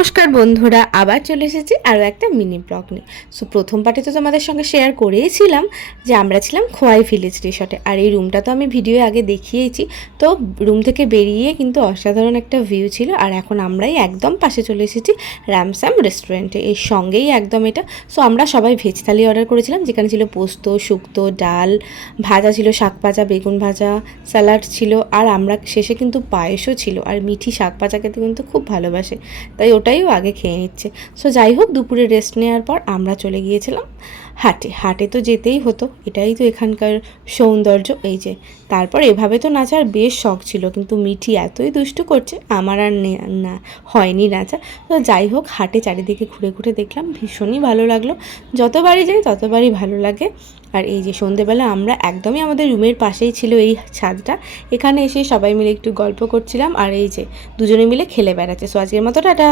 নমস্কার বন্ধুরা, আবার চলে এসেছি আরও একটা মিনি ব্লগ নিয়ে। সো প্রথম পার্টে তো তোমাদের সঙ্গে শেয়ার করেইছিলাম যে আমরা ছিলাম খোয়াই ভিলেজ রিসর্টে, আর এই রুমটা তো আমি ভিডিও আগে দেখিয়েছি। তো রুম থেকে বেরিয়ে কিন্তু অসাধারণ একটা ভিউ ছিল। আর এখন আমরাই একদম পাশে চলে এসেছি র্যামস্যাম রেস্টুরেন্টে, এর সঙ্গেই একদম এটা। সো আমরা সবাই ভেজ থালি অর্ডার করেছিলাম, যেখানে ছিল পোস্ত, শুক্তো, ডাল, ভাজা ছিল, শাক ভাজা, বেগুন ভাজা, স্যালাড ছিল, আর আমরা শেষে কিন্তু পায়েসও ছিল। আর মিঠি শাক ভাজা খেতে কিন্তু খুব ভালোবাসে, তাই ওটাইও আগে খেয়ে নিচ্ছে। সো যাই হোক, দুপুরে রেস্ট নেওয়ার পর আমরা চলে গিয়েছিলাম হাটে। হাটে তো যেতেই হতো, এটাই তো এখানকার সৌন্দর্য। এই যে, তারপর এভাবে তো নাচার বেশ শখ ছিল, কিন্তু মিঠি এতই দুষ্টু করছে, আমার আর না হয়নি নাচা। তো যাই হোক, হাটে চারিদিকে ঘুরে ঘুরে দেখলাম, ভীষণই ভালো লাগলো। যতবারই যাই ততবারই ভালো লাগে। আর এই যে সন্ধেবেলা আমরা একদমই আমাদের রুমের পাশেই ছিল এই ছাদটা, এখানে এসে সবাই মিলে একটু গল্প করছিলাম, আর এই যে দুজনে মিলে খেলে বেড়াচ্ছে। সো আজকের মতো টাটা।